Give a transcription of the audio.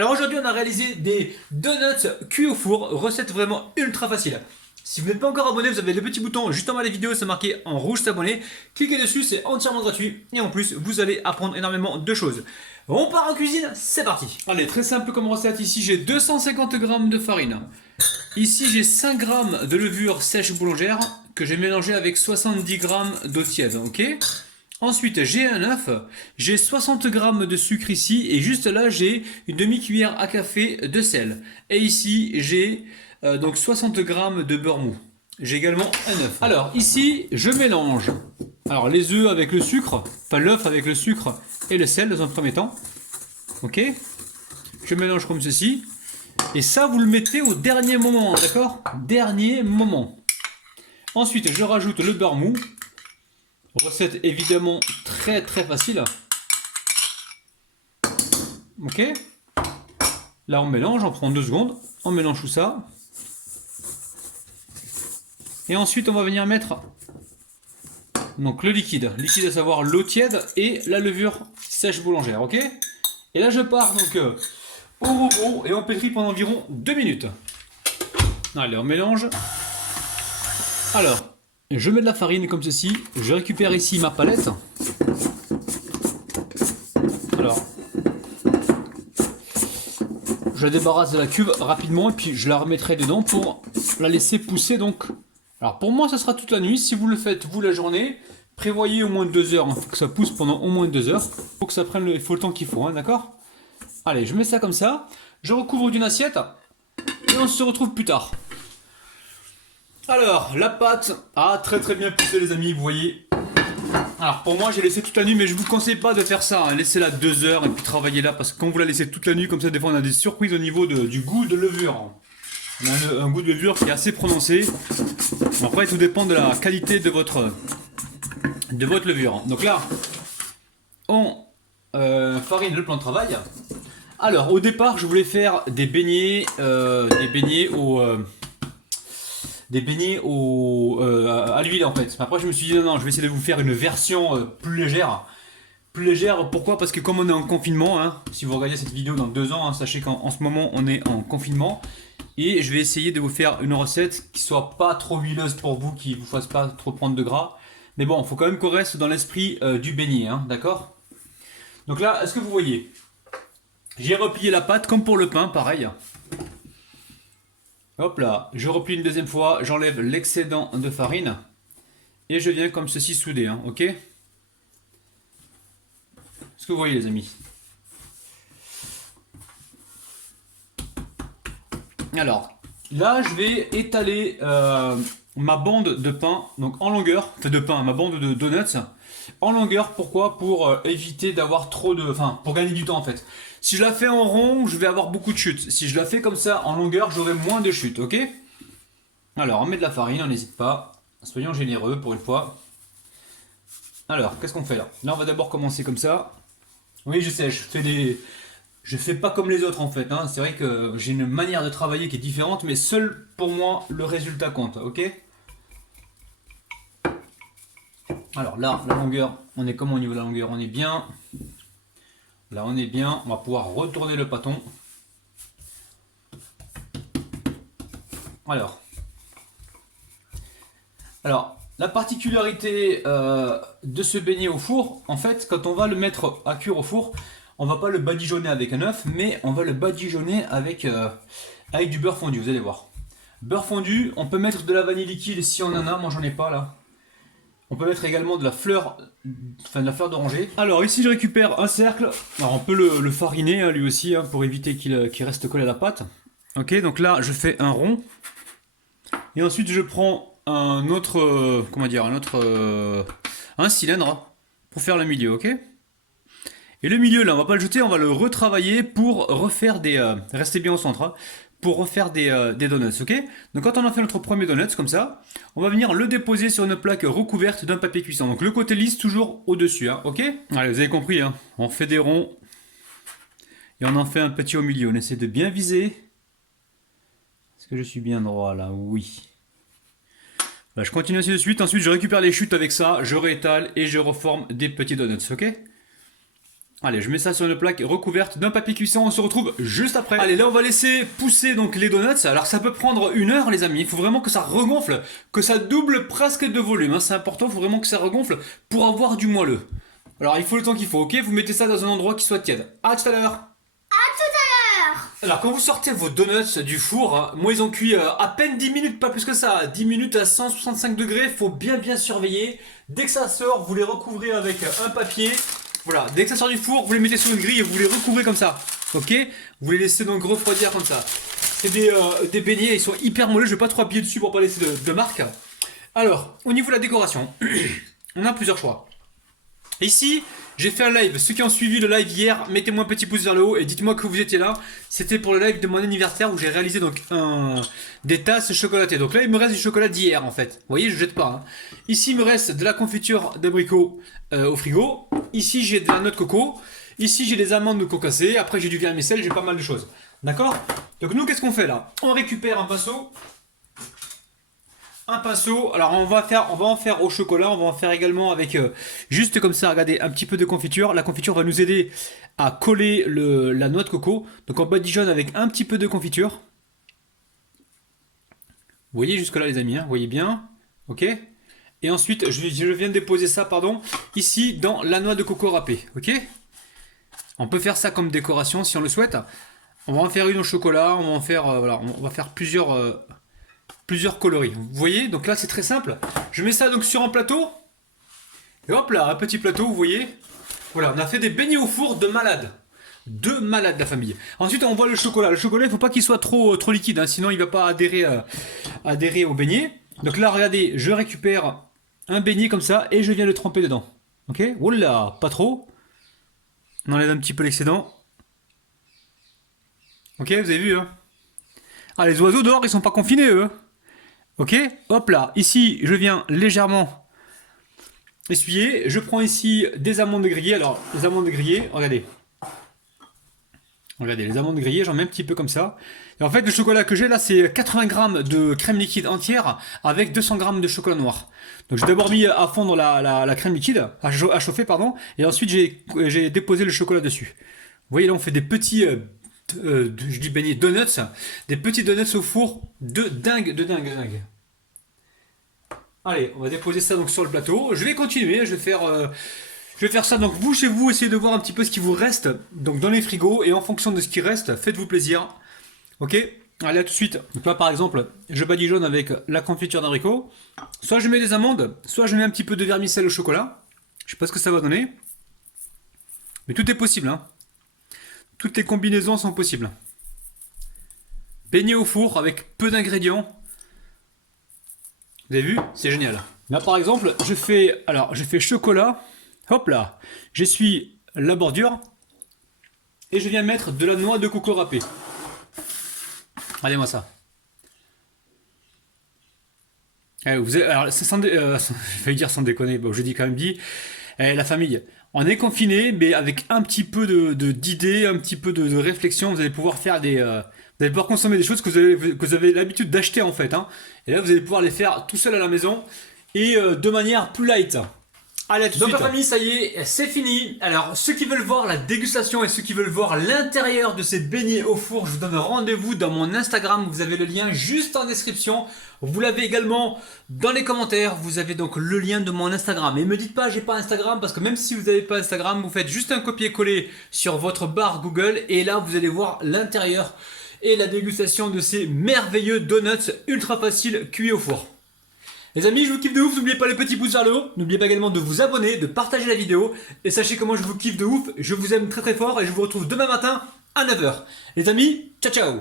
Alors aujourd'hui on a réalisé des donuts cuits au four, recette vraiment ultra facile. Si vous n'êtes pas encore abonné, vous avez le petit bouton juste en bas de la vidéo, c'est marqué en rouge s'abonner. Cliquez dessus, c'est entièrement gratuit et en plus vous allez apprendre énormément de choses. On part en cuisine, c'est parti. Allez, très simple comme recette, ici j'ai 250 g de farine. Ici j'ai 5 g de levure sèche boulangère que j'ai mélangé avec 70 g d'eau tiède, ok? Ensuite, j'ai un œuf, j'ai 60 g de sucre ici, et juste là, j'ai une demi-cuillère à café de sel. Et ici, j'ai donc 60 g de beurre mou. J'ai également un œuf. Alors, ici, je mélange alors, les œufs avec le sucre, enfin l'œuf avec le sucre et le sel dans un premier temps. Ok? Je mélange comme ceci. Et ça, vous le mettez au dernier moment, d'accord? Dernier moment. Ensuite, je rajoute le beurre mou. Recette évidemment très facile. Ok. Là on mélange, on prend 2 secondes, on mélange tout ça. Et ensuite on va venir mettre donc le liquide. Liquide à savoir l'eau tiède et la levure sèche boulangère. Ok. Et là je pars donc au robot et on pétrit pendant environ 2 minutes. Allez, on mélange. Alors. Je mets de la farine comme ceci, je récupère ici ma palette. Alors, je la débarrasse de la cuve rapidement et puis je la remettrai dedans pour la laisser pousser donc. Alors pour moi ça sera toute la nuit, si vous le faites vous la journée, prévoyez au moins 2 heures, il faut que ça pousse pendant au moins 2 heures. Il faut que ça prenne le temps qu'il faut, hein, d'accord? Allez, je mets ça comme ça, je recouvre d'une assiette et on se retrouve plus tard. Alors, la pâte a très bien poussé les amis, vous voyez. Alors pour moi j'ai laissé toute la nuit, mais je vous conseille pas de faire ça, hein. Laissez-la 2 heures et puis travaillez là, parce que quand vous la laissez toute la nuit comme ça, des fois on a des surprises au niveau du goût de levure. On a un goût de levure qui est assez prononcé. Après tout dépend de la qualité de votre levure. Donc là, on farine le plan de travail. Alors au départ je voulais faire des beignets à l'huile en fait. Après je me suis dit non, je vais essayer de vous faire une version plus légère. Plus légère, pourquoi? Parce que comme on est en confinement, hein, si vous regardez cette vidéo dans 2 ans, hein, sachez qu'en ce moment on est en confinement. Et je vais essayer de vous faire une recette qui soit pas trop huileuse pour vous, qui vous fasse pas trop prendre de gras. Mais bon, il faut quand même qu'on reste dans l'esprit du beignet, hein, d'accord? Donc là, est-ce que vous voyez? J'ai replié la pâte comme pour le pain, pareil. Hop là, je replie une deuxième fois, j'enlève l'excédent de farine et je viens comme ceci souder, hein, ok? Est-ce que vous voyez les amis? Alors, là je vais étaler ma bande de pain, donc en longueur, enfin de pain, ma bande de donuts, en longueur, pourquoi? Pour éviter d'avoir trop de... Enfin, pour gagner du temps en fait. Si je la fais en rond, je vais avoir beaucoup de chutes. Si je la fais comme ça en longueur, j'aurai moins de chutes, ok? Alors, on met de la farine, on n'hésite pas. Soyons généreux pour une fois. Alors, qu'est-ce qu'on fait là? Là, on va d'abord commencer comme ça. Oui, je sais, je fais pas comme les autres en fait, hein. C'est vrai que j'ai une manière de travailler qui est différente, mais seul pour moi, le résultat compte, ok? Alors là, la longueur, on est comment au niveau de la longueur? On est bien. Là, on est bien. On va pouvoir retourner le pâton. Alors, la particularité de ce beignet au four, en fait, quand on va le mettre à cuire au four, on va pas le badigeonner avec un œuf, mais on va le badigeonner avec du beurre fondu, vous allez voir. Beurre fondu, on peut mettre de la vanille liquide si on en a, moi j'en ai pas là. On peut mettre également de la fleur d'oranger. Alors ici je récupère un cercle. Alors on peut le fariner hein, lui aussi hein, pour éviter qu'il reste collé à la pâte. Ok, donc là je fais un rond. Et ensuite je prends un autre, un cylindre pour faire le milieu, ok. Et le milieu là on va pas le jeter, on va le retravailler pour refaire des... restez bien au centre, hein, pour refaire des donuts, ok. Donc quand on a fait notre premier donut comme ça, on va venir le déposer sur une plaque recouverte d'un papier cuisson. Donc le côté lisse toujours au-dessus, hein, ok. Allez, vous avez compris, hein, on fait des ronds et on en fait un petit au milieu. On essaie de bien viser. Est-ce que je suis bien droit là? Oui. Voilà, je continue ainsi de suite. Ensuite, je récupère les chutes avec ça, je réétale et je reforme des petits donuts, ok. Allez, je mets ça sur une plaque recouverte d'un papier cuisson, on se retrouve juste après. Allez, là on va laisser pousser donc les donuts. Alors ça peut prendre 1 heure les amis, il faut vraiment que ça regonfle, que ça double presque de volume, hein. C'est important, il faut vraiment que ça regonfle pour avoir du moelleux. Alors il faut le temps qu'il faut, ok? Vous mettez ça dans un endroit qui soit tiède. À tout à l'heure. Alors quand vous sortez vos donuts du four, hein, moi ils ont cuit à peine 10 minutes, pas plus que ça, 10 minutes à 165 degrés, faut bien surveiller. Dès que ça sort, vous les recouvrez avec un papier. Voilà, dès que ça sort du four, vous les mettez sur une grille et vous les recouvrez comme ça. Ok? Vous les laissez donc refroidir comme ça. C'est des beignets, ils sont hyper moelleux, je vais pas trop appuyer dessus pour pas laisser de marque. Alors, au niveau de la décoration, on a plusieurs choix. Ici, j'ai fait un live. Ceux qui ont suivi le live hier, mettez-moi un petit pouce vers le haut et dites-moi que vous étiez là. C'était pour le live de mon anniversaire où j'ai réalisé donc des tasses chocolatées. Donc là, il me reste du chocolat d'hier en fait. Vous voyez, je jette pas. Hein. Ici, il me reste de la confiture d'abricot au frigo. Ici, j'ai de la noix de coco. Ici, j'ai des amandes concassées. Après, j'ai du vermicelle. J'ai pas mal de choses. D'accord? Donc nous, qu'est-ce qu'on fait là? On récupère un pinceau. Un pinceau, alors on va en faire au chocolat, on va en faire également avec juste comme ça, regardez, un petit peu de confiture. La confiture va nous aider à coller la noix de coco. Donc on badigeonne avec un petit peu de confiture. Vous voyez jusque là les amis, hein, vous voyez bien, ok. Et ensuite, je viens de déposer ça, pardon, ici dans la noix de coco râpée, ok. On peut faire ça comme décoration si on le souhaite. On va en faire une au chocolat, on va en faire, voilà, on va faire plusieurs coloris. Vous voyez, donc là c'est très simple. Je mets ça donc sur un plateau. Et hop là, un petit plateau, vous voyez. Voilà, on a fait des beignets au four de malade. De malade la famille. Ensuite on voit le chocolat. Le chocolat, il ne faut pas qu'il soit trop liquide, hein, sinon il ne va pas adhérer au beignet. Donc là, regardez, je récupère un beignet comme ça et je viens le tremper dedans. Ok. Oula, pas trop. On enlève un petit peu l'excédent. Ok, vous avez vu, hein. Ah, les oiseaux dehors, ils sont pas confinés, eux. Ok, hop là, ici je viens légèrement essuyer, je prends ici des amandes grillées, alors les amandes grillées, regardez, les amandes grillées, j'en mets un petit peu comme ça, et en fait le chocolat que j'ai là c'est 80 grammes de crème liquide entière avec 200 grammes de chocolat noir. Donc j'ai d'abord mis à fondre la crème liquide, à chauffer pardon, et ensuite j'ai déposé le chocolat dessus. Vous voyez là on fait des petits... je dis beignets donuts, des petits donuts au four de dingue. Allez, on va déposer ça donc sur le plateau. Je vais continuer, je vais faire ça. Donc vous chez vous, essayez de voir un petit peu ce qui vous reste donc dans les frigos et en fonction de ce qui reste, faites-vous plaisir. Ok, allez à tout de suite. Donc là par exemple, je badigeonne avec la confiture d'abricot. Soit je mets des amandes, soit je mets un petit peu de vermicelle au chocolat. Je sais pas ce que ça va donner, mais tout est possible, hein. Toutes les combinaisons sont possibles. Beignet au four avec peu d'ingrédients. Vous avez vu? C'est génial. Là par exemple, je fais chocolat. Hop là. J'essuie la bordure. Et je viens mettre de la noix de coco râpée. Regardez-moi ça. Alors, j'ai failli dire sans déconner. Bon, je dis quand même dit. La famille. On est confiné, mais avec un petit peu d'idées, un petit peu de réflexion, vous allez pouvoir faire vous allez pouvoir consommer des choses que vous avez l'habitude d'acheter en fait. Hein. Et là, vous allez pouvoir les faire tout seul à la maison et de manière plus light. Allez, à tout de suite. Donc la famille, ça y est, c'est fini. Alors, ceux qui veulent voir la dégustation et ceux qui veulent voir l'intérieur de ces beignets au four, je vous donne rendez-vous dans mon Instagram. Vous avez le lien juste en description. Vous l'avez également dans les commentaires. Vous avez donc le lien de mon Instagram. Et ne me dites pas, j'ai pas Instagram, parce que même si vous n'avez pas Instagram, vous faites juste un copier-coller sur votre barre Google. Et là, vous allez voir l'intérieur et la dégustation de ces merveilleux donuts ultra faciles cuits au four. Les amis, je vous kiffe de ouf, n'oubliez pas les petits pouces vers le haut, n'oubliez pas également de vous abonner, de partager la vidéo, et sachez que moi je vous kiffe de ouf, je vous aime très très fort, et je vous retrouve demain matin à 9 h. Les amis, ciao ciao.